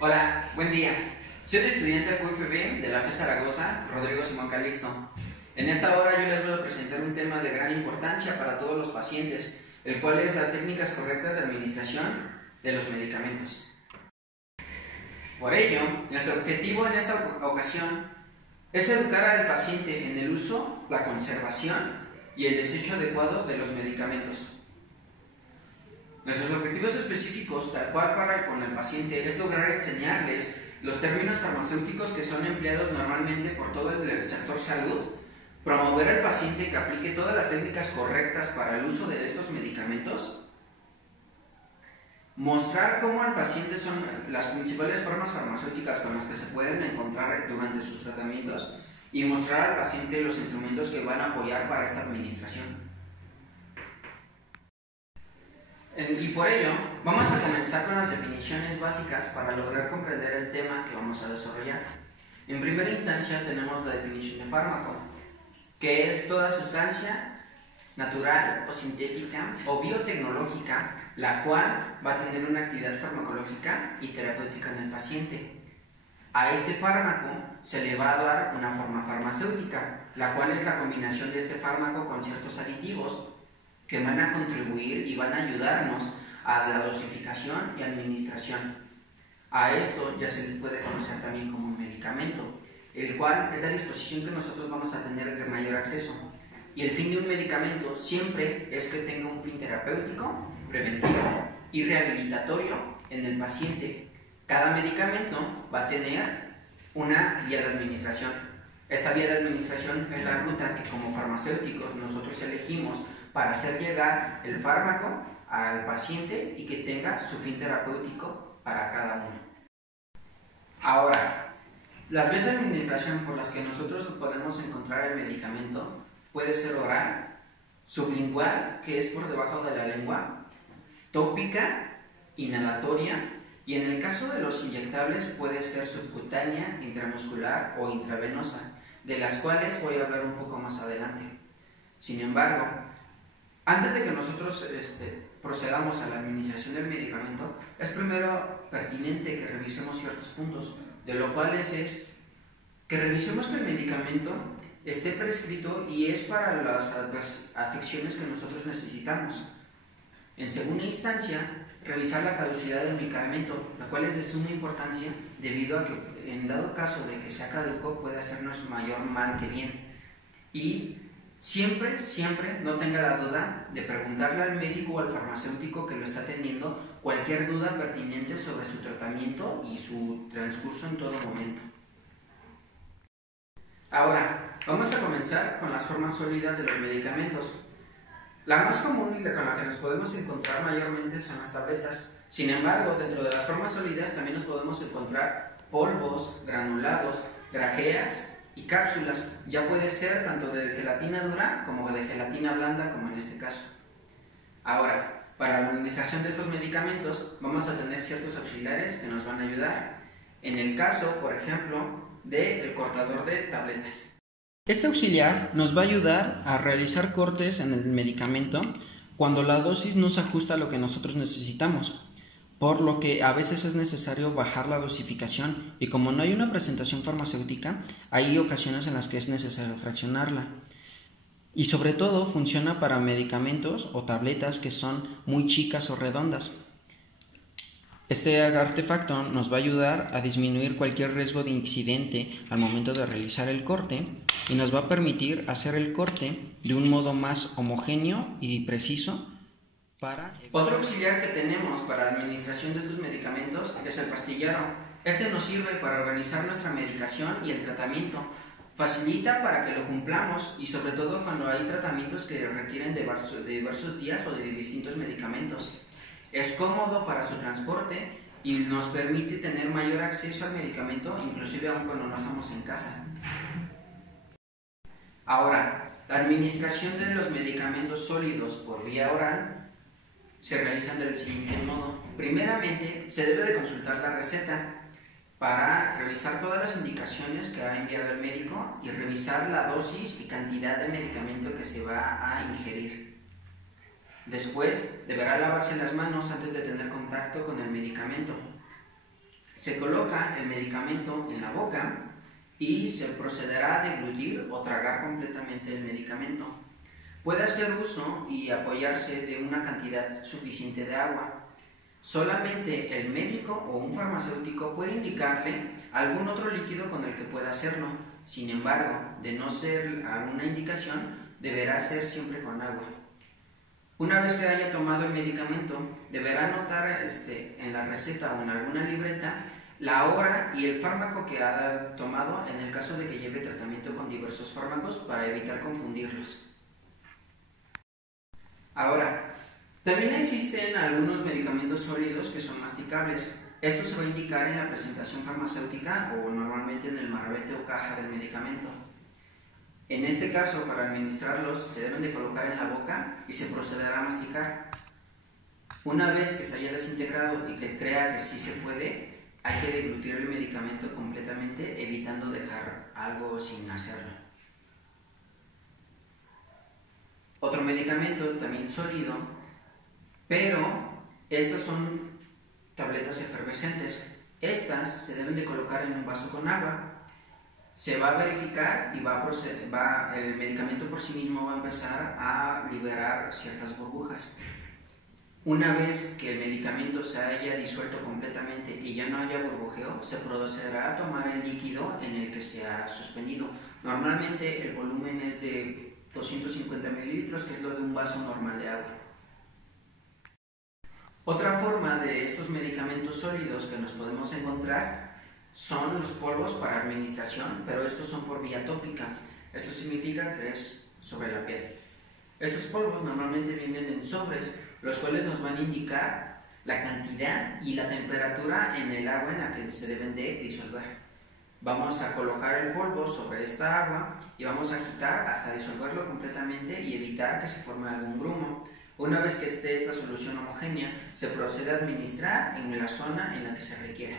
Hola, buen día. Soy el estudiante del QFB de la FE Zaragoza, Rodrigo Simón Calixto. En esta hora yo les voy a presentar un tema de gran importancia para todos los pacientes, el cual es las técnicas correctas de administración de los medicamentos. Por ello, nuestro objetivo en esta ocasión es educar al paciente en el uso, la conservación y el desecho adecuado de los medicamentos. Nuestros objetivos específicos, tal cual con el paciente, es lograr enseñarles los términos farmacéuticos que son empleados normalmente por todo el sector salud, promover al paciente que aplique todas las técnicas correctas para el uso de estos medicamentos, mostrar cómo al paciente son las principales formas farmacéuticas con las que se pueden encontrar durante sus tratamientos y mostrar al paciente los instrumentos que van a apoyar para esta administración. Y por ello, vamos a comenzar con las definiciones básicas para lograr comprender el tema que vamos a desarrollar. En primera instancia tenemos la definición de fármaco, que es toda sustancia natural o sintética o biotecnológica, la cual va a tener una actividad farmacológica y terapéutica en el paciente. A este fármaco se le va a dar una forma farmacéutica, la cual es la combinación de este fármaco con ciertos aditivos que van a contribuir y van a ayudarnos a la dosificación y administración. A esto ya se les puede conocer también como un medicamento, el cual es la disposición que nosotros vamos a tener de mayor acceso. Y el fin de un medicamento siempre es que tenga un fin terapéutico, preventivo y rehabilitatorio en el paciente. Cada medicamento va a tener una vía de administración. Esta vía de administración es la ruta que como farmacéuticos nosotros elegimos para hacer llegar el fármaco al paciente y que tenga su fin terapéutico para cada uno. Ahora, las vías de administración por las que nosotros podemos encontrar el medicamento puede ser oral, sublingual, que es por debajo de la lengua, tópica, inhalatoria, y en el caso de los inyectables puede ser subcutánea, intramuscular o intravenosa, de las cuales voy a hablar un poco más adelante. Sin embargo, antes de que nosotros procedamos a la administración del medicamento, es primero pertinente que revisemos ciertos puntos, de lo cual es que revisemos que el medicamento esté prescrito y es para las afecciones que nosotros necesitamos. En segunda instancia, revisar la caducidad del medicamento, la cual es de suma importancia debido a que en dado caso de que sea caduco puede hacernos mayor mal que bien. Y siempre, no tenga la duda de preguntarle al médico o al farmacéutico que lo está atendiendo cualquier duda pertinente sobre su tratamiento y su transcurso en todo momento. Ahora, vamos a comenzar con las formas sólidas de los medicamentos. La más común y con la que nos podemos encontrar mayormente son las tabletas. Sin embargo, dentro de las formas sólidas también nos podemos encontrar polvos, granulados, grajeas y cápsulas. Ya puede ser tanto de gelatina dura como de gelatina blanda, como en este caso. Ahora, para la administración de estos medicamentos vamos a tener ciertos auxiliares que nos van a ayudar. En el caso, por ejemplo, del cortador de tabletas. Este auxiliar nos va a ayudar a realizar cortes en el medicamento cuando la dosis no se ajusta a lo que nosotros necesitamos, por lo que a veces es necesario bajar la dosificación y como no hay una presentación farmacéutica, hay ocasiones en las que es necesario fraccionarla. Y sobre todo funciona para medicamentos o tabletas que son muy chicas o redondas. Este artefacto nos va a ayudar a disminuir cualquier riesgo de incidente al momento de realizar el corte y nos va a permitir hacer el corte de un modo más homogéneo y preciso. Otro auxiliar que tenemos para la administración de estos medicamentos es el pastillero. Este nos sirve para organizar nuestra medicación y el tratamiento. Facilita para que lo cumplamos y sobre todo cuando hay tratamientos que requieren de diversos días o de distintos medicamentos. Es cómodo para su transporte y nos permite tener mayor acceso al medicamento, inclusive aun cuando no estamos en casa. Ahora, la administración de los medicamentos sólidos por vía oral se realizan del siguiente modo. Primeramente, se debe de consultar la receta para revisar todas las indicaciones que ha enviado el médico y revisar la dosis y cantidad de medicamento que se va a ingerir. Después, deberá lavarse las manos antes de tener contacto con el medicamento. Se coloca el medicamento en la boca y se procederá a deglutir o tragar completamente el medicamento. Puede hacer uso y apoyarse de una cantidad suficiente de agua. Solamente el médico o un farmacéutico puede indicarle algún otro líquido con el que pueda hacerlo. Sin embargo, de no ser alguna indicación, deberá ser siempre con agua. Una vez que haya tomado el medicamento, deberá anotar en la receta o en alguna libreta la hora y el fármaco que ha tomado en el caso de que lleve tratamiento con diversos fármacos para evitar confundirlos. Ahora, también existen algunos medicamentos sólidos que son masticables. Esto se va a indicar en la presentación farmacéutica o normalmente en el marbete o caja del medicamento. En este caso, para administrarlos, se deben de colocar en la boca y se procederá a masticar. Una vez que se haya desintegrado y que crea que sí se puede, hay que deglutir el medicamento completamente, evitando dejar algo sin hacerlo. Otro medicamento también sólido, pero estas son tabletas efervescentes. Estas se deben de colocar en un vaso con agua. Se va a verificar y el medicamento por sí mismo va a empezar a liberar ciertas burbujas. Una vez que el medicamento se haya disuelto completamente y ya no haya burbujeo, se procederá a tomar el líquido en el que se ha suspendido. Normalmente el volumen es de 250 mililitros, que es lo de un vaso normal de agua. Otra forma de estos medicamentos sólidos que nos podemos encontrar son los polvos para administración, pero estos son por vía tópica. Esto significa que es sobre la piel. Estos polvos normalmente vienen en sobres, los cuales nos van a indicar la cantidad y la temperatura en el agua en la que se deben de disolver. Vamos a colocar el polvo sobre esta agua y vamos a agitar hasta disolverlo completamente y evitar que se forme algún grumo. Una vez que esté esta solución homogénea, se procede a administrar en la zona en la que se requiera.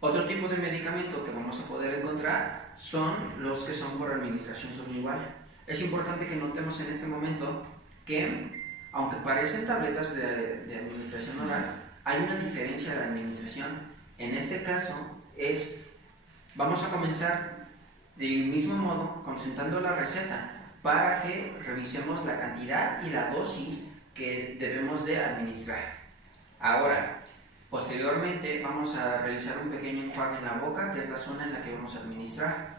Otro tipo de medicamento que vamos a poder encontrar son los que son por administración sublingual. Es importante que notemos en este momento que, aunque parecen tabletas de administración oral, hay una diferencia de la administración. En este caso vamos a comenzar del mismo modo consultando la receta para que revisemos la cantidad y la dosis que debemos de administrar. Ahora, posteriormente vamos a realizar un pequeño enjuague en la boca, que es la zona en la que vamos a administrar,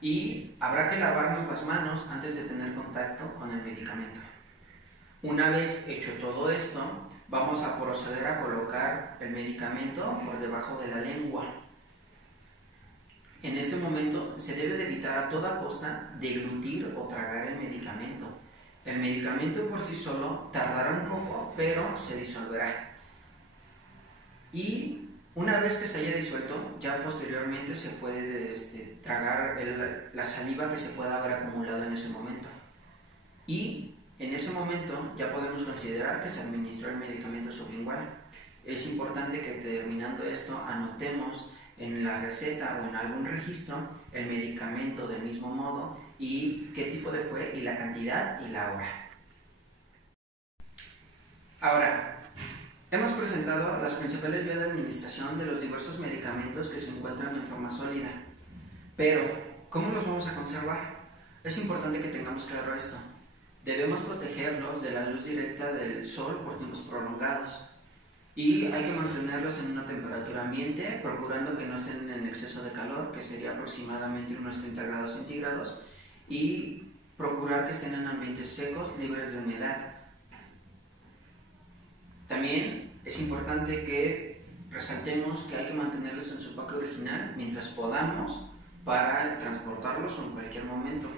y habrá que lavarnos las manos antes de tener contacto con el medicamento. Una vez hecho todo esto, vamos a proceder a colocar el medicamento por debajo de la lengua. En este momento se debe de evitar a toda costa deglutir o tragar el medicamento. El medicamento por sí solo tardará un poco, pero se disolverá. Y una vez que se haya disuelto, ya posteriormente se puede tragar la saliva que se pueda haber acumulado en ese momento. Y en ese momento ya podemos considerar que se administró el medicamento sublingual. Es importante que terminando esto anotemos en la receta o en algún registro el medicamento del mismo modo y qué tipo de fue y la cantidad y la hora. Ahora, hemos presentado las principales vías de administración de los diversos medicamentos que se encuentran en forma sólida. Pero, ¿cómo los vamos a conservar? Es importante que tengamos claro esto. Debemos protegerlos de la luz directa del sol por tiempos prolongados. Y hay que mantenerlos en una temperatura ambiente, procurando que no estén en exceso de calor, que sería aproximadamente unos 30 grados centígrados, y procurar que estén en ambientes secos, libres de humedad. También es importante que resaltemos que hay que mantenerlos en su empaque original mientras podamos para transportarlos en cualquier momento.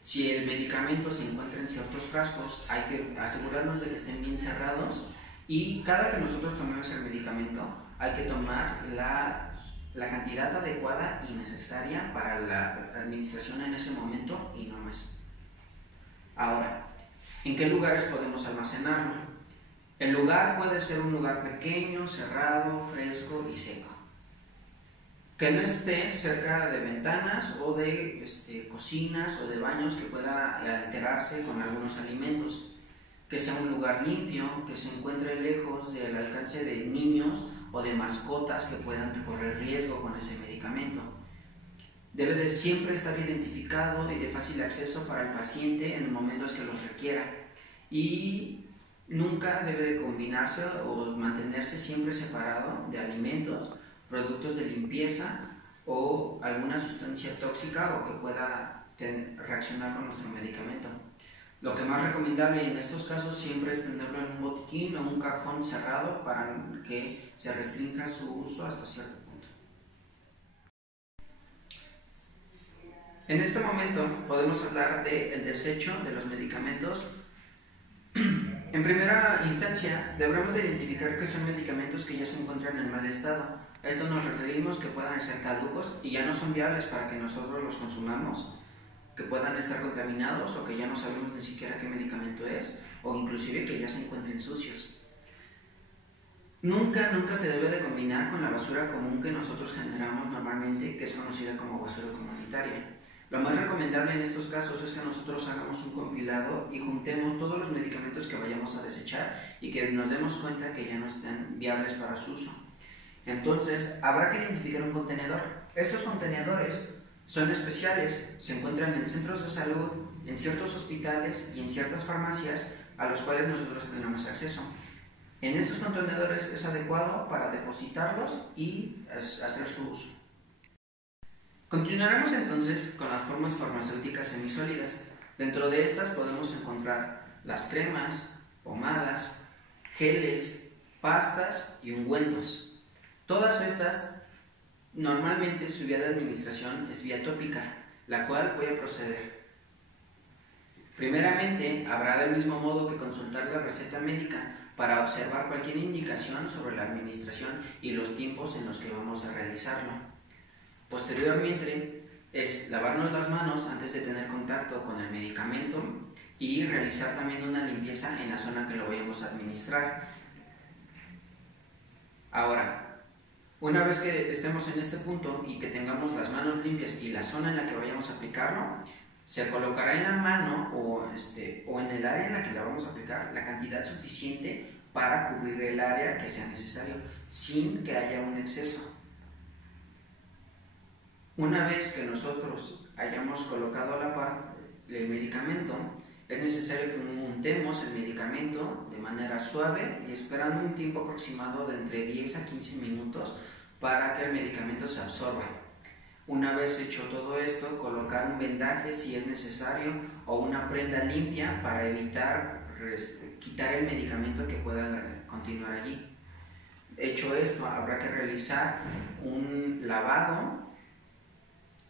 Si el medicamento se encuentra en ciertos frascos, hay que asegurarnos de que estén bien cerrados. Y cada que nosotros tomemos el medicamento, hay que tomar la cantidad adecuada y necesaria para la administración en ese momento y no más. Ahora, ¿en qué lugares podemos almacenarlo? El lugar puede ser un lugar pequeño, cerrado, fresco y seco. Que no esté cerca de ventanas o de cocinas o de baños que pueda alterarse con algunos alimentos. Que sea un lugar limpio, que se encuentre lejos del alcance de niños o de mascotas que puedan correr riesgo con ese medicamento. Debe de siempre estar identificado y de fácil acceso para el paciente en los momentos que los requiera, y nunca debe de combinarse o mantenerse siempre separado de alimentos, productos de limpieza o alguna sustancia tóxica o que pueda reaccionar con nuestro medicamento. Lo que más recomendable en estos casos siempre es tenerlo en un botiquín o un cajón cerrado para que se restrinja su uso hasta cierto punto. En este momento podemos hablar del desecho de los medicamentos. En primera instancia, debemos de identificar que son medicamentos que ya se encuentran en mal estado. A esto nos referimos que puedan ser caducos y ya no son viables para que nosotros los consumamos, que puedan estar contaminados o que ya no sabemos ni siquiera qué medicamento es, o inclusive que ya se encuentren sucios. Nunca se debe de combinar con la basura común que nosotros generamos normalmente, que es conocida como basura comunitaria. Lo más recomendable en estos casos es que nosotros hagamos un compilado y juntemos todos los medicamentos que vayamos a desechar y que nos demos cuenta que ya no estén viables para su uso. Entonces, habrá que identificar un contenedor. Estos contenedores son especiales, se encuentran en centros de salud, en ciertos hospitales y en ciertas farmacias a los cuales nosotros tenemos acceso. En estos contenedores es adecuado para depositarlos y hacer su uso. Continuaremos entonces con las formas farmacéuticas semisólidas. Dentro de estas podemos encontrar las cremas, pomadas, geles, pastas y ungüentos. Todas estas, normalmente su vía de administración es vía tópica, la cual voy a proceder. Primeramente, habrá del mismo modo que consultar la receta médica para observar cualquier indicación sobre la administración y los tiempos en los que vamos a realizarlo. Posteriormente, es lavarnos las manos antes de tener contacto con el medicamento y realizar también una limpieza en la zona que lo vayamos a administrar. Ahora, una vez que estemos en este punto y que tengamos las manos limpias y la zona en la que vayamos a aplicarlo, se colocará en la mano o en el área en la que la vamos a aplicar la cantidad suficiente para cubrir el área que sea necesario, sin que haya un exceso. Una vez que nosotros hayamos colocado a la par el medicamento, es necesario que untemos el medicamento de manera suave y esperando un tiempo aproximado de entre 10 a 15 minutos para que el medicamento se absorba. Una vez hecho todo esto, colocar un vendaje si es necesario o una prenda limpia para evitar quitar el medicamento que pueda continuar allí. Hecho esto, habrá que realizar un lavado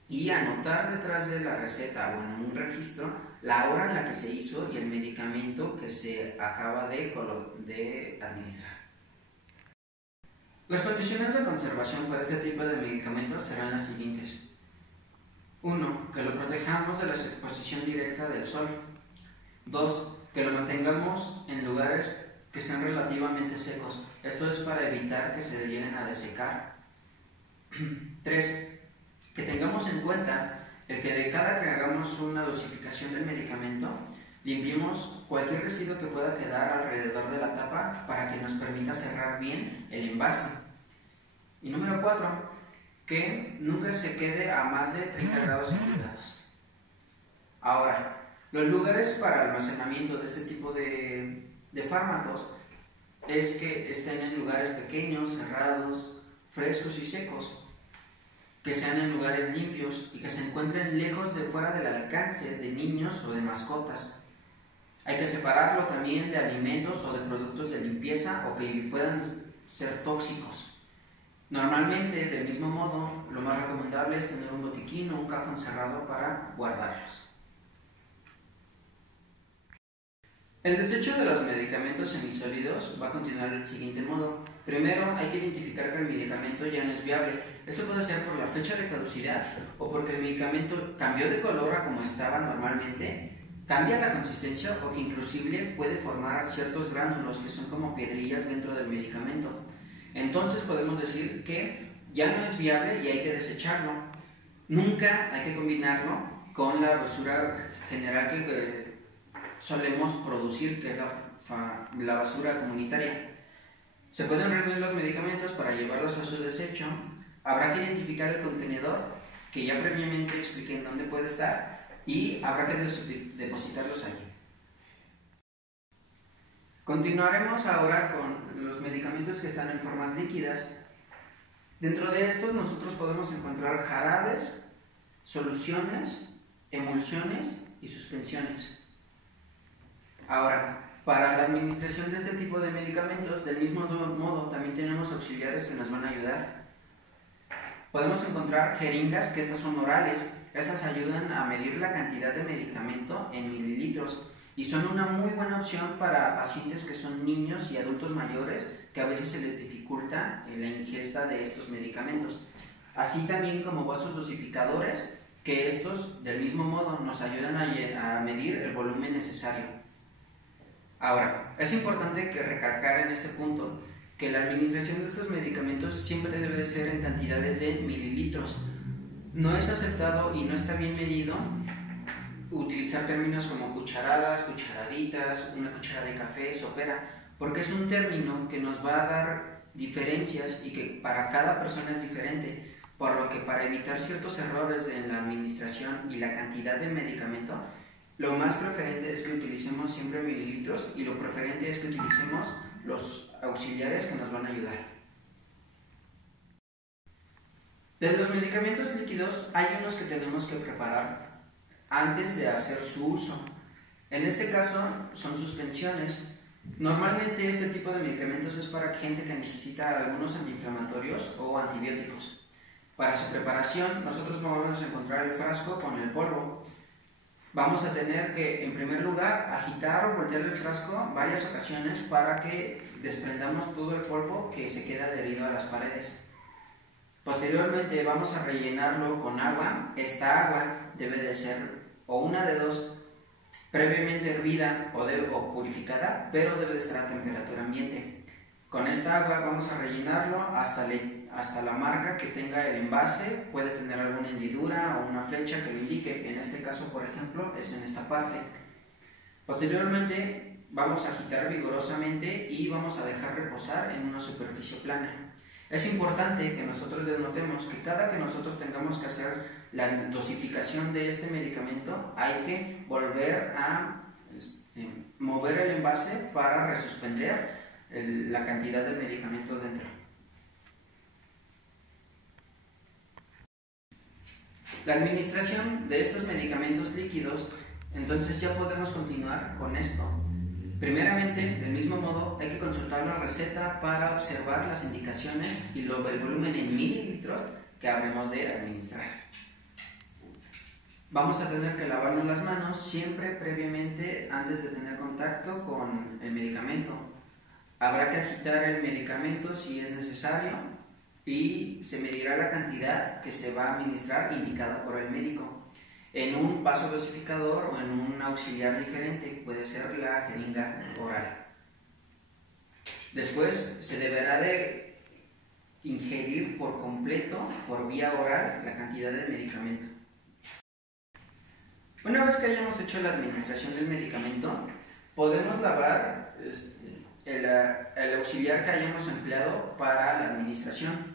y anotar detrás de la receta o en un registro la hora en la que se hizo y el medicamento que se acaba de administrar. Las condiciones de conservación para este tipo de medicamentos serán las siguientes. 1. Que lo protejamos de la exposición directa del sol. 2. Que lo mantengamos en lugares que sean relativamente secos. Esto es para evitar que se lleguen a desecar. 3. Que tengamos en cuenta el que de cada que hagamos una dosificación del medicamento, limpiemos cualquier residuo que pueda quedar alrededor de la tapa para que nos permita cerrar bien el envase. Y número 4, que nunca se quede a más de 30 grados centígrados. Ahora, los lugares para almacenamiento de este tipo de fármacos es que estén en lugares pequeños, cerrados, frescos y secos, que sean en lugares limpios y que se encuentren lejos de fuera del alcance de niños o de mascotas. Hay que separarlo también de alimentos o de productos de limpieza o que puedan ser tóxicos. Normalmente, del mismo modo, lo más recomendable es tener un botiquín o un cajón cerrado para guardarlos. El desecho de los medicamentos semisólidos va a continuar del siguiente modo. Primero, hay que identificar que el medicamento ya no es viable. Esto puede ser por la fecha de caducidad o porque el medicamento cambió de color a como estaba normalmente, cambia la consistencia o que inclusive puede formar ciertos gránulos que son como piedrillas dentro del medicamento. Entonces podemos decir que ya no es viable y hay que desecharlo. Nunca hay que combinarlo con la basura general que solemos producir, que es la basura comunitaria. Se pueden reunir los medicamentos para llevarlos a su desecho. Habrá que identificar el contenedor, que ya previamente expliqué en dónde puede estar, y habrá que depositarlos allí. Continuaremos ahora con los medicamentos que están en formas líquidas. Dentro de estos nosotros podemos encontrar jarabes, soluciones, emulsiones y suspensiones. Ahora, para la administración de este tipo de medicamentos, del mismo modo, también tenemos auxiliares que nos van a ayudar. Podemos encontrar jeringas, que estas son orales. Estas ayudan a medir la cantidad de medicamento en mililitros y son una muy buena opción para pacientes que son niños y adultos mayores que a veces se les dificulta la ingesta de estos medicamentos. Así también como vasos dosificadores, que estos del mismo modo nos ayudan a medir el volumen necesario. Ahora, es importante que recalcar en este punto que la administración de estos medicamentos siempre debe de ser en cantidades de mililitros. No es aceptado y no está bien medido utilizar términos como cucharadas, cucharaditas, una cucharada de café, sopera, porque es un término que nos va a dar diferencias y que para cada persona es diferente, por lo que para evitar ciertos errores en la administración y la cantidad de medicamento, lo más preferente es que utilicemos siempre mililitros y lo preferente es que utilicemos los auxiliares que nos van a ayudar. De los medicamentos líquidos hay unos que tenemos que preparar antes de hacer su uso. En este caso son suspensiones. Normalmente este tipo de medicamentos es para gente que necesita algunos antiinflamatorios o antibióticos. Para su preparación nosotros vamos a encontrar el frasco con el polvo. Vamos a tener que en primer lugar agitar o voltear el frasco varias ocasiones para que desprendamos todo el polvo que se queda adherido a las paredes. Posteriormente vamos a rellenarlo con agua. Esta agua debe de ser o una de dos, previamente hervida o purificada, pero debe de estar a temperatura ambiente. Con esta agua vamos a rellenarlo hasta la marca que tenga el envase. Puede tener alguna hendidura o una flecha que lo indique. En este caso, por ejemplo, es en esta parte. Posteriormente vamos a agitar vigorosamente y vamos a dejar reposar en una superficie plana. Es importante que nosotros notemos que cada que nosotros tengamos que hacer la dosificación de este medicamento, hay que volver a mover el envase para resuspender la cantidad de medicamento dentro. La administración de estos medicamentos líquidos, entonces ya podemos continuar con esto. Primeramente, del mismo modo, hay que consultar la receta para observar las indicaciones y el volumen en mililitros que habremos de administrar. Vamos a tener que lavarnos las manos siempre previamente antes de tener contacto con el medicamento. Habrá que agitar el medicamento si es necesario y se medirá la cantidad que se va a administrar indicada por el médico. En un vaso dosificador o en un auxiliar diferente, puede ser la jeringa oral. Después se deberá de ingerir por completo, por vía oral, la cantidad de medicamento. Una vez que hayamos hecho la administración del medicamento, podemos lavar el auxiliar que hayamos empleado para la administración.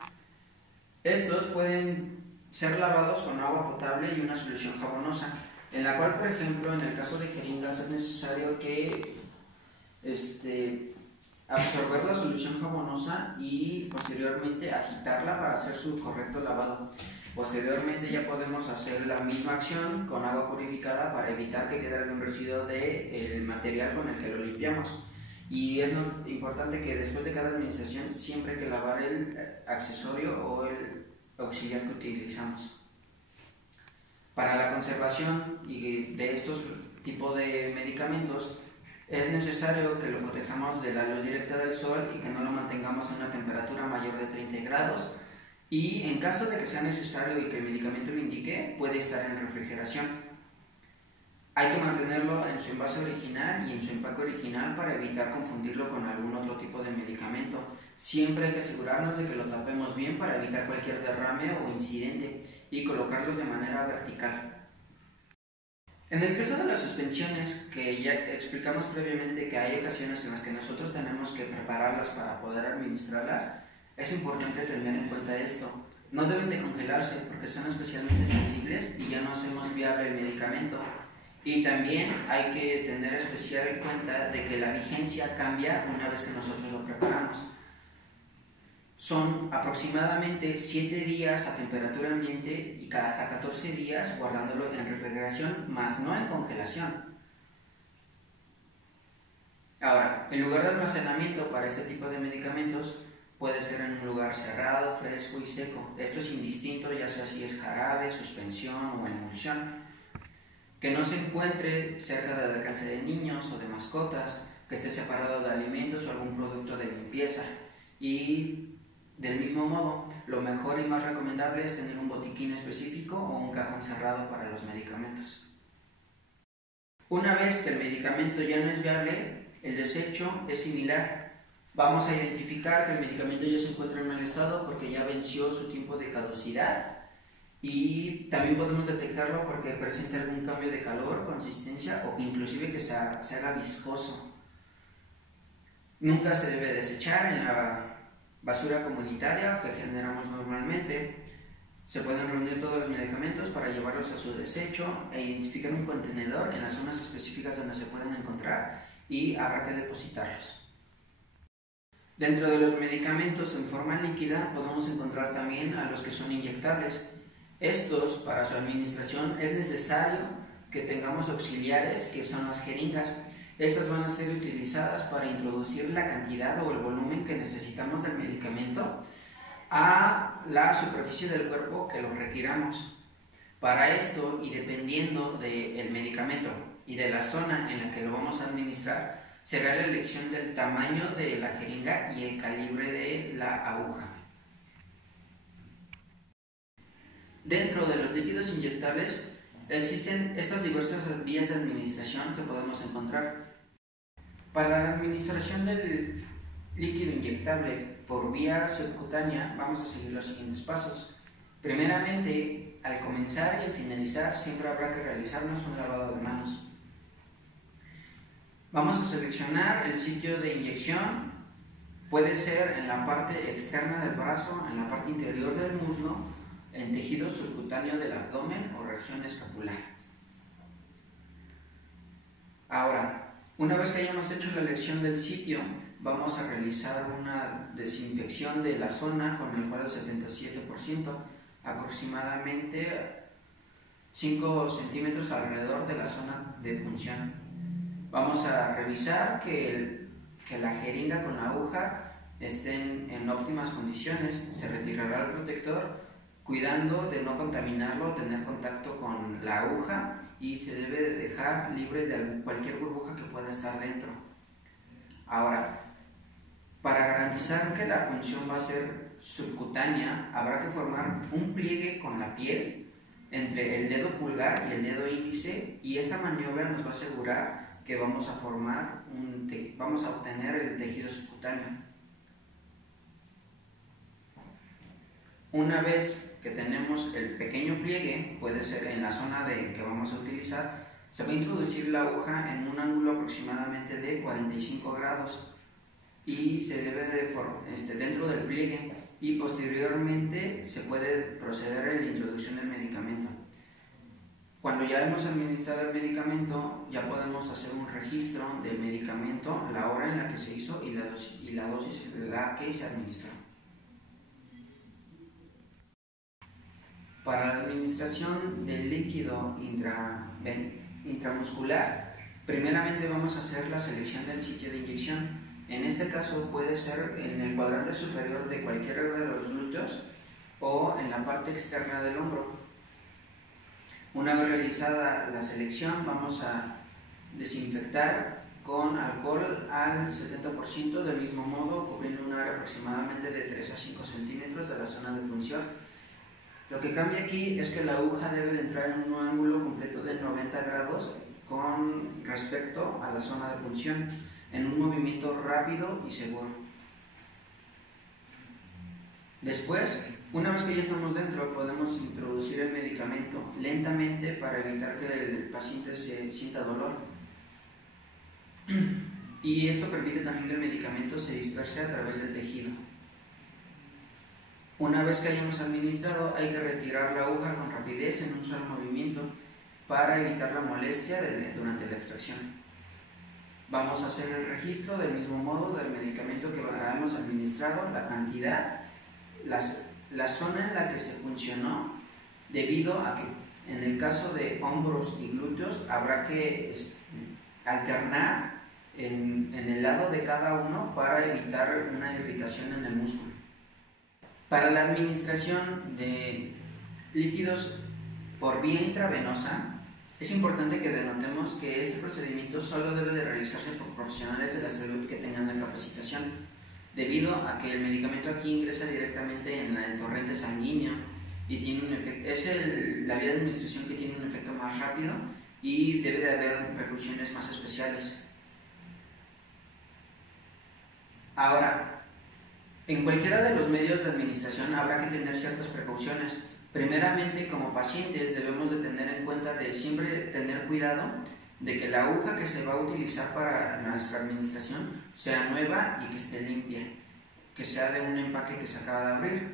Estos pueden ser lavados con agua potable y una solución jabonosa, en la cual, por ejemplo, en el caso de jeringas es necesario que absorber la solución jabonosa y posteriormente agitarla para hacer su correcto lavado. Posteriormente ya podemos hacer la misma acción con agua purificada para evitar que quede algún residuo del material con el que lo limpiamos. Y es importante que después de cada administración siempre hay que lavar el accesorio o el auxiliar que utilizamos. Para la conservación de estos tipos de medicamentos es necesario que lo protejamos de la luz directa del sol y que no lo mantengamos a una temperatura mayor de 30 grados, y en caso de que sea necesario y que el medicamento lo indique, puede estar en refrigeración. Hay que mantenerlo en su envase original y en su empaque original para evitar confundirlo con algún otro tipo de medicamento. Siempre hay que asegurarnos de que lo tapemos bien para evitar cualquier derrame o incidente y colocarlos de manera vertical. En el caso de las suspensiones, que ya explicamos previamente que hay ocasiones en las que nosotros tenemos que prepararlas para poder administrarlas, es importante tener en cuenta esto. No deben de congelarse porque son especialmente sensibles y ya no hacemos viable el medicamento. Y también hay que tener especial en cuenta de que la vigencia cambia una vez que nosotros lo preparamos. Son aproximadamente 7 días a temperatura ambiente y hasta 14 días guardándolo en refrigeración, más no en congelación. Ahora, el lugar de almacenamiento para este tipo de medicamentos puede ser en un lugar cerrado, fresco y seco. Esto es indistinto, ya sea si es jarabe, suspensión o emulsión. Que no se encuentre cerca del alcance de niños o de mascotas, que esté separado de alimentos o algún producto de limpieza. Y del mismo modo, lo mejor y más recomendable es tener un botiquín específico o un cajón cerrado para los medicamentos. Una vez que el medicamento ya no es viable, el desecho es similar. Vamos a identificar que el medicamento ya se encuentra en mal estado porque ya venció su tiempo de caducidad y también podemos detectarlo porque presenta algún cambio de calor, consistencia o inclusive que se haga viscoso. Nunca se debe desechar en la basura comunitaria que generamos normalmente. Se pueden reunir todos los medicamentos para llevarlos a su desecho e identificar un contenedor en las zonas específicas donde se pueden encontrar y habrá que depositarlos. Dentro de los medicamentos en forma líquida podemos encontrar también a los que son inyectables. Estos, para su administración, es necesario que tengamos auxiliares que son las jeringas. Estas van a ser utilizadas para introducir la cantidad o el volumen que necesitamos del medicamento a la superficie del cuerpo que lo requiramos. Para esto, y dependiendo del medicamento y de la zona en la que lo vamos a administrar, será la elección del tamaño de la jeringa y el calibre de la aguja. Dentro de los líquidos inyectables existen estas diversas vías de administración que podemos encontrar. Para la administración del líquido inyectable por vía subcutánea vamos a seguir los siguientes pasos. Primeramente, al comenzar y al finalizar siempre habrá que realizarnos un lavado de manos. Vamos a seleccionar el sitio de inyección. Puede ser en la parte externa del brazo, en la parte interior del muslo, en tejido subcutáneo del abdomen o región escapular. Ahora, una vez que hayamos hecho la elección del sitio, vamos a realizar una desinfección de la zona con el cual el 77%, aproximadamente 5 centímetros alrededor de la zona de punción. Vamos a revisar que la jeringa con la aguja estén en óptimas condiciones. Se retirará el protector cuidando de no contaminarlo o tener contacto con la aguja, y se debe dejar libre de cualquier burbuja que pueda estar dentro. Ahora, para garantizar que la punción va a ser subcutánea, habrá que formar un pliegue con la piel entre el dedo pulgar y el dedo índice, y esta maniobra nos va a asegurar que vamos a obtener el tejido subcutáneo. Una vez que tenemos el pequeño pliegue, puede ser en la zona que vamos a utilizar, se va a introducir la aguja en un ángulo aproximadamente de 45 grados y se debe dentro del pliegue, y posteriormente se puede proceder a la introducción del medicamento. Cuando ya hemos administrado el medicamento, ya podemos hacer un registro del medicamento, la hora en la que se hizo y la dosis en la que se administró. Para la administración del líquido intramuscular, primeramente vamos a hacer la selección del sitio de inyección. En este caso puede ser en el cuadrante superior de cualquiera de los glúteos o en la parte externa del hombro. Una vez realizada la selección, vamos a desinfectar con alcohol al 70%, del mismo modo cubriendo un área aproximadamente de 3 a 5 centímetros de la zona de punción. Lo que cambia aquí es que la aguja debe de entrar en un ángulo completo de 90 grados con respecto a la zona de punción, en un movimiento rápido y seguro. Después, una vez que ya estamos dentro, podemos introducir el medicamento lentamente para evitar que el paciente se sienta dolor. Y esto permite también que el medicamento se disperse a través del tejido. Una vez que hayamos administrado, hay que retirar la aguja con rapidez en un solo movimiento para evitar la molestia durante la extracción. Vamos a hacer el registro del mismo modo del medicamento que hemos administrado, la cantidad, la zona en la que se funcionó, debido a que en el caso de hombros y glúteos habrá que alternar en el lado de cada uno para evitar una irritación en el músculo. Para la administración de líquidos por vía intravenosa, es importante que denotemos que este procedimiento solo debe de realizarse por profesionales de la salud que tengan la capacitación, debido a que el medicamento aquí ingresa directamente en el torrente sanguíneo y tiene un efecto, la vía de administración que tiene un efecto más rápido y debe de haber precauciones más especiales. Ahora, en cualquiera de los medios de administración habrá que tener ciertas precauciones. Primeramente, como pacientes debemos de tener en cuenta de siempre tener cuidado de que la aguja que se va a utilizar para nuestra administración sea nueva y que esté limpia, que sea de un empaque que se acaba de abrir.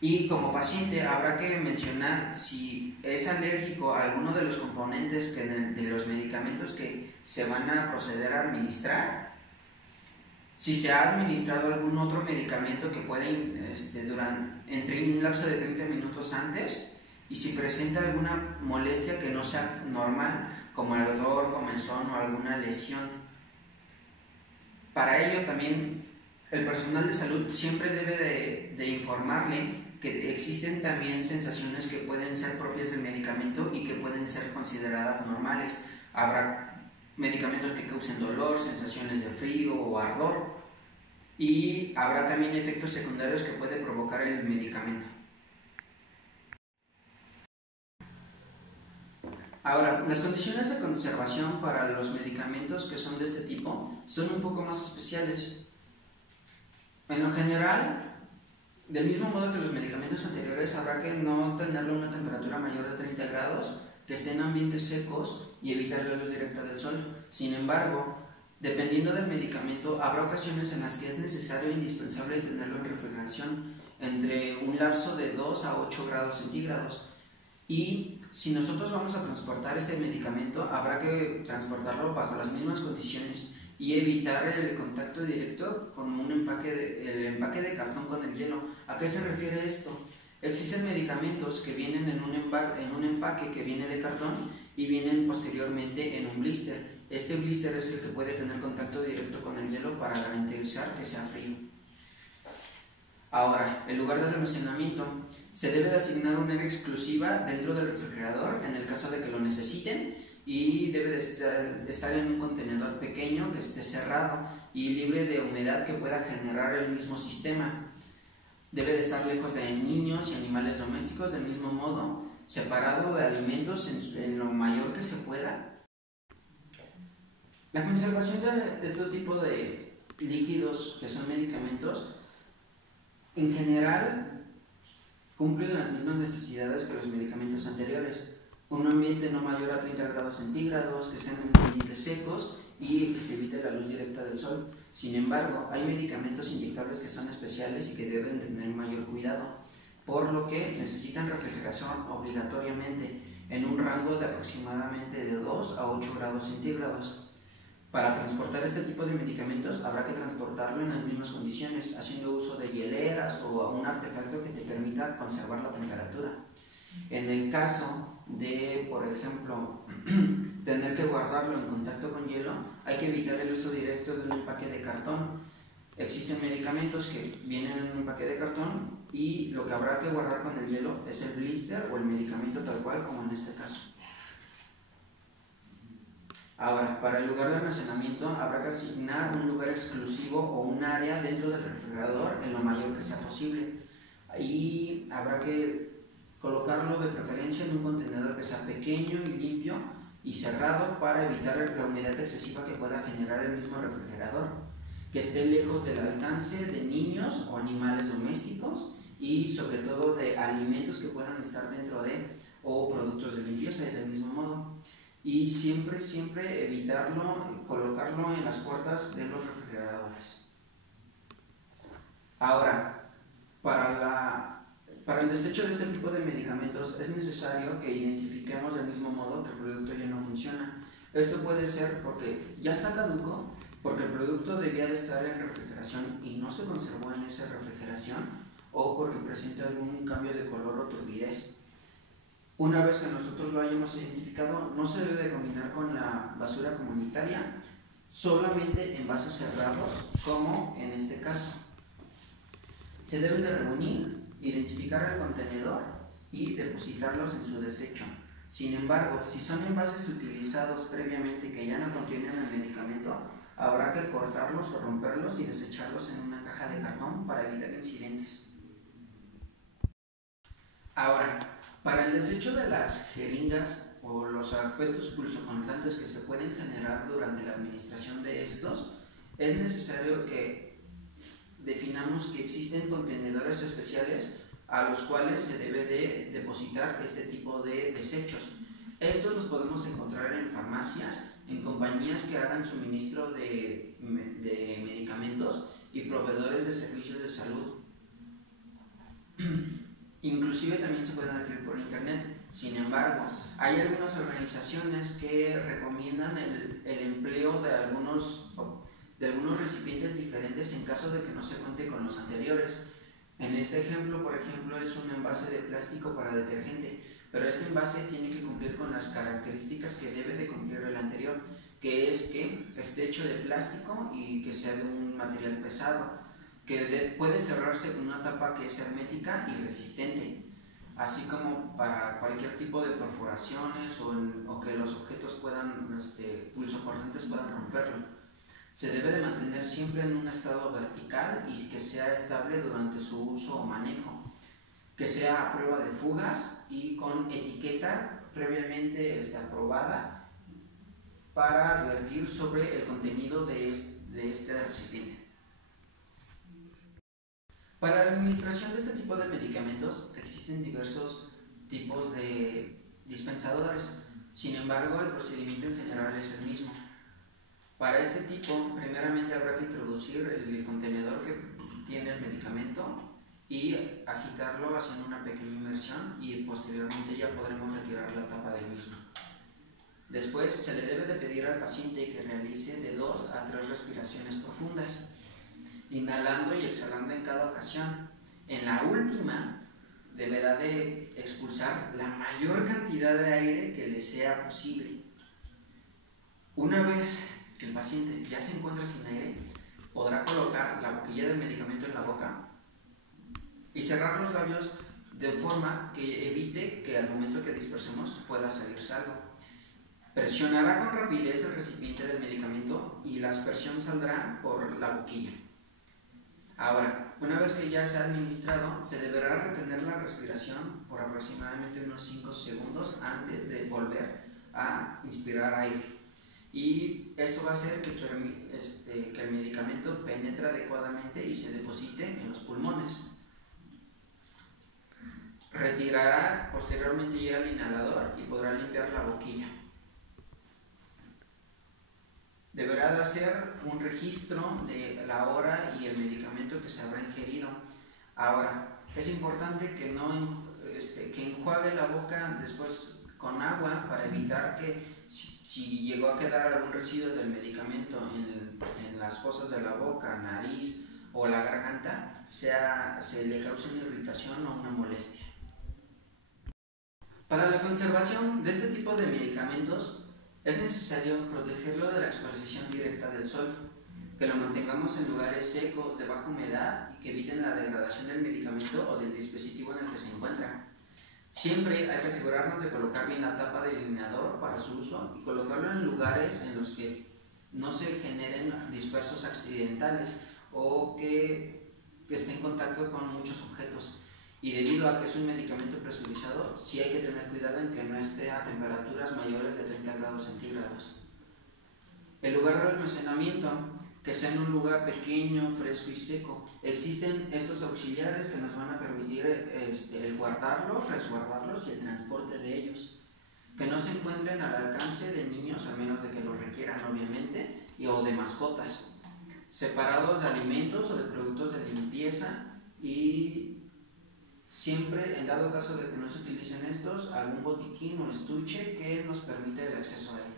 Y como paciente habrá que mencionar si es alérgico a alguno de los componentes de los medicamentos que se van a proceder a administrar. Si se ha administrado algún otro medicamento que puede entre un lapso de 30 minutos antes, y si presenta alguna molestia que no sea normal, como el ardor, comezón o alguna lesión. Para ello también el personal de salud siempre debe de informarle que existen también sensaciones que pueden ser propias del medicamento y que pueden ser consideradas normales. Habrá medicamentos que causen dolor, sensaciones de frío o ardor, y habrá también efectos secundarios que puede provocar el medicamento. Ahora, las condiciones de conservación para los medicamentos que son de este tipo son un poco más especiales. En lo general, del mismo modo que los medicamentos anteriores, habrá que no tenerlo a una temperatura mayor de 30 grados, que esté en ambientes secos y evitar la luz directa del sol. Sin embargo, dependiendo del medicamento, habrá ocasiones en las que es necesario e indispensable tenerlo en refrigeración entre un lapso de 2 a 8 grados centígrados. Y si nosotros vamos a transportar este medicamento, habrá que transportarlo bajo las mismas condiciones y evitar el contacto directo con el empaque de cartón con el hielo. ¿A qué se refiere esto? Existen medicamentos que vienen en un empaque que viene de cartón y vienen posteriormente en un blister. Este blister es el que puede tener contacto directo con el hielo para garantizar que sea frío. Ahora, el lugar de almacenamiento se debe de asignar una área exclusiva dentro del refrigerador en el caso de que lo necesiten, y debe de estar en un contenedor pequeño que esté cerrado y libre de humedad que pueda generar el mismo sistema. Debe de estar lejos de niños y animales domésticos, del mismo modo, separado de alimentos en lo mayor que se pueda. La conservación de este tipo de líquidos que son medicamentos, en general, cumplen las mismas necesidades que los medicamentos anteriores. Un ambiente no mayor a 30 grados centígrados, que sean en ambientes secos y que se evite la luz directa del sol. Sin embargo, hay medicamentos inyectables que son especiales y que deben tener mayor cuidado, por lo que necesitan refrigeración obligatoriamente en un rango de aproximadamente de 2 a 8 grados centígrados. Para transportar este tipo de medicamentos habrá que transportarlo en las mismas condiciones, haciendo uso de hieleras o un artefacto que te permita conservar la temperatura. En el caso de, por ejemplo, tener que guardarlo en contacto con hielo, hay que evitar el uso directo de un empaque de cartón. Existen medicamentos que vienen en un empaque de cartón y lo que habrá que guardar con el hielo es el blister o el medicamento tal cual, como en este caso. Ahora, para el lugar de almacenamiento habrá que asignar un lugar exclusivo o un área dentro del refrigerador en lo mayor que sea posible. Ahí habrá que colocarlo de preferencia en un contenedor que sea pequeño y limpio y cerrado para evitar la humedad excesiva que pueda generar el mismo refrigerador, que esté lejos del alcance de niños o animales domésticos y sobre todo de alimentos que puedan estar dentro de o productos de limpieza y del mismo modo. Y siempre evitarlo, colocarlo en las puertas de los refrigeradores. Ahora, para el desecho de este tipo de medicamentos es necesario que identifiquemos del mismo modo que el producto ya no funciona. Esto puede ser porque ya está caduco, porque el producto debía de estar en refrigeración y no se conservó en esa refrigeración, o porque presenta algún cambio de color o turbidez. Una vez que nosotros lo hayamos identificado, no se debe de combinar con la basura comunitaria, solamente en vasos cerrados, como en este caso. Se deben de reunir, identificar el contenedor y depositarlos en su desecho. Sin embargo, si son envases utilizados previamente que ya no contienen el medicamento, habrá que cortarlos o romperlos y desecharlos en una caja de cartón para evitar incidentes. Ahora, para el desecho de las jeringas o los objetos pulsocontantes que se pueden generar durante la administración de estos, es necesario que definamos que existen contenedores especiales a los cuales se debe de depositar este tipo de desechos. Estos los podemos encontrar en farmacias, en compañías que hagan suministro de medicamentos y proveedores de servicios de salud. Inclusive también se pueden adquirir por internet. Sin embargo, hay algunas organizaciones que recomiendan el empleo de algunos recipientes diferentes en caso de que no se cuente con los anteriores. En este ejemplo, por ejemplo, es un envase de plástico para detergente, pero este envase tiene que cumplir con las características que debe de cumplir el anterior, que es que esté hecho de plástico y que sea de un material pesado, que puede cerrarse con una tapa que es hermética y resistente, así como para cualquier tipo de perforaciones o que los objetos pulsocortantes puedan romperlo. Se debe de mantener siempre en un estado vertical y que sea estable durante su uso o manejo, que sea a prueba de fugas y con etiqueta previamente aprobada para advertir sobre el contenido de este recipiente. Para la administración de este tipo de medicamentos existen diversos tipos de dispensadores, sin embargo el procedimiento en general es el mismo. Para este tipo, primeramente habrá que introducir el contenedor que tiene el medicamento y agitarlo haciendo una pequeña inmersión y posteriormente ya podremos retirar la tapa del mismo. Después se le debe de pedir al paciente que realice de 2 a 3 respiraciones profundas, inhalando y exhalando en cada ocasión. En la última deberá de expulsar la mayor cantidad de aire que le sea posible. Una vez que el paciente ya se encuentra sin aire, podrá colocar la boquilla del medicamento en la boca y cerrar los labios de forma que evite que al momento que dispersemos pueda salirse algo. Presionará con rapidez el recipiente del medicamento y la aspersión saldrá por la boquilla. Ahora, una vez que ya se ha administrado, se deberá retener la respiración por aproximadamente unos 5 segundos antes de volver a inspirar aire. Y esto va a hacer que el medicamento penetre adecuadamente y se deposite en los pulmones. Retirará posteriormente ya el inhalador y podrá limpiar la boquilla. Deberá de hacer un registro de la hora y el medicamento que se habrá ingerido. Ahora, es importante que que enjuague la boca después con agua para evitar que si llegó a quedar algún residuo del medicamento en las fosas de la boca, nariz o la garganta, se le cause una irritación o una molestia. Para la conservación de este tipo de medicamentos es necesario protegerlo de la exposición directa del sol, que lo mantengamos en lugares secos, de baja humedad y que eviten la degradación del medicamento o del dispositivo en el que se encuentra. Siempre hay que asegurarnos de colocar bien la tapa del eliminador para su uso y colocarlo en lugares en los que no se generen dispersos accidentales o que esté en contacto con muchos objetos. Y debido a que es un medicamento presurizado, sí hay que tener cuidado en que no esté a temperaturas mayores de 30 grados centígrados. El lugar de almacenamiento que sea en un lugar pequeño, fresco y seco. Existen estos auxiliares que nos van a permitir el guardarlos, resguardarlos y el transporte de ellos. Que no se encuentren al alcance de niños, a menos de que lo requieran, obviamente, o de mascotas. Separados de alimentos o de productos de limpieza, y siempre, en dado caso de que no se utilicen estos, algún botiquín o estuche que nos permita el acceso a él.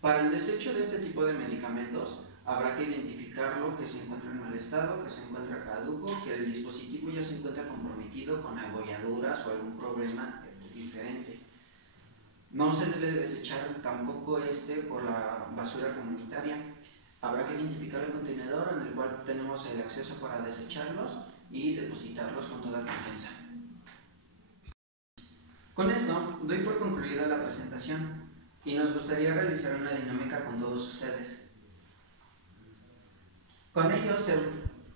Para el desecho de este tipo de medicamentos, habrá que identificarlo, que se encuentra en mal estado, que se encuentra caduco, que el dispositivo ya se encuentra comprometido con abolladuras o algún problema diferente. No se debe desechar tampoco por la basura comunitaria. Habrá que identificar el contenedor en el cual tenemos el acceso para desecharlos y depositarlos con toda confianza. Con esto doy por concluida la presentación y nos gustaría realizar una dinámica con todos ustedes. Con ellos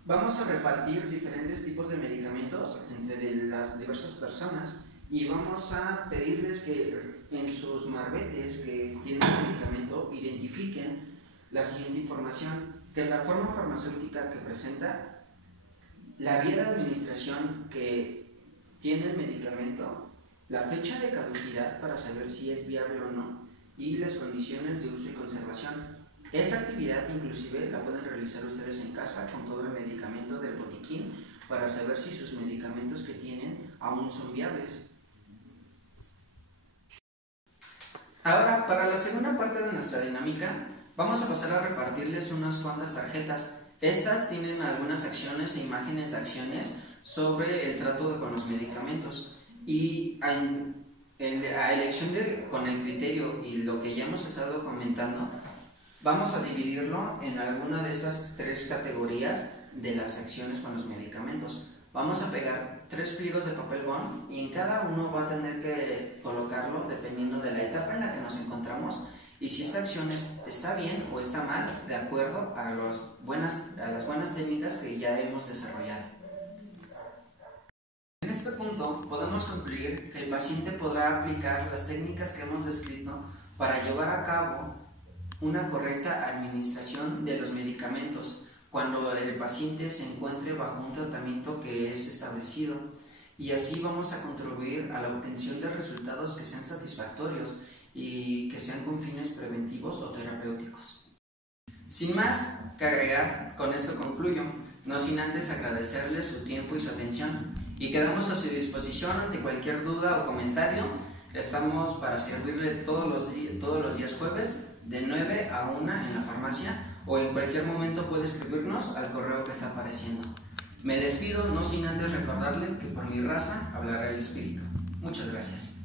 vamos a repartir diferentes tipos de medicamentos entre las diversas personas y vamos a pedirles que en sus marbetes que tienen el medicamento identifiquen la siguiente información: que la forma farmacéutica que presenta, la vía de administración que tiene el medicamento, la fecha de caducidad para saber si es viable o no y las condiciones de uso y conservación. Esta actividad inclusive la pueden realizar ustedes en casa con todo el medicamento del botiquín para saber si sus medicamentos que tienen aún son viables. Ahora, para la segunda parte de nuestra dinámica, vamos a pasar a repartirles unas cuantas tarjetas. Estas tienen algunas acciones e imágenes de acciones sobre el trato con los medicamentos, y a elección con el criterio y lo que ya hemos estado comentando, vamos a dividirlo en alguna de estas tres categorías de las acciones con los medicamentos. Vamos a pegar 3 pliegos de papel bond y en cada uno va a tener que colocarlo dependiendo de la etapa en la que nos encontramos y si esta acción está bien o está mal, de acuerdo a las buenas técnicas que ya hemos desarrollado. En este punto podemos concluir que el paciente podrá aplicar las técnicas que hemos descrito para llevar a cabo una correcta administración de los medicamentos cuando el paciente se encuentre bajo un tratamiento que es establecido, y así vamos a contribuir a la obtención de resultados que sean satisfactorios y que sean con fines preventivos o terapéuticos. Sin más que agregar, con esto concluyo, no sin antes agradecerles su tiempo y su atención, y quedamos a su disposición ante cualquier duda o comentario. Estamos para servirle todos los días jueves de 9 a 1 en la farmacia, o en cualquier momento puede escribirnos al correo que está apareciendo. Me despido, no sin antes recordarle que por mi raza hablará el espíritu. Muchas gracias.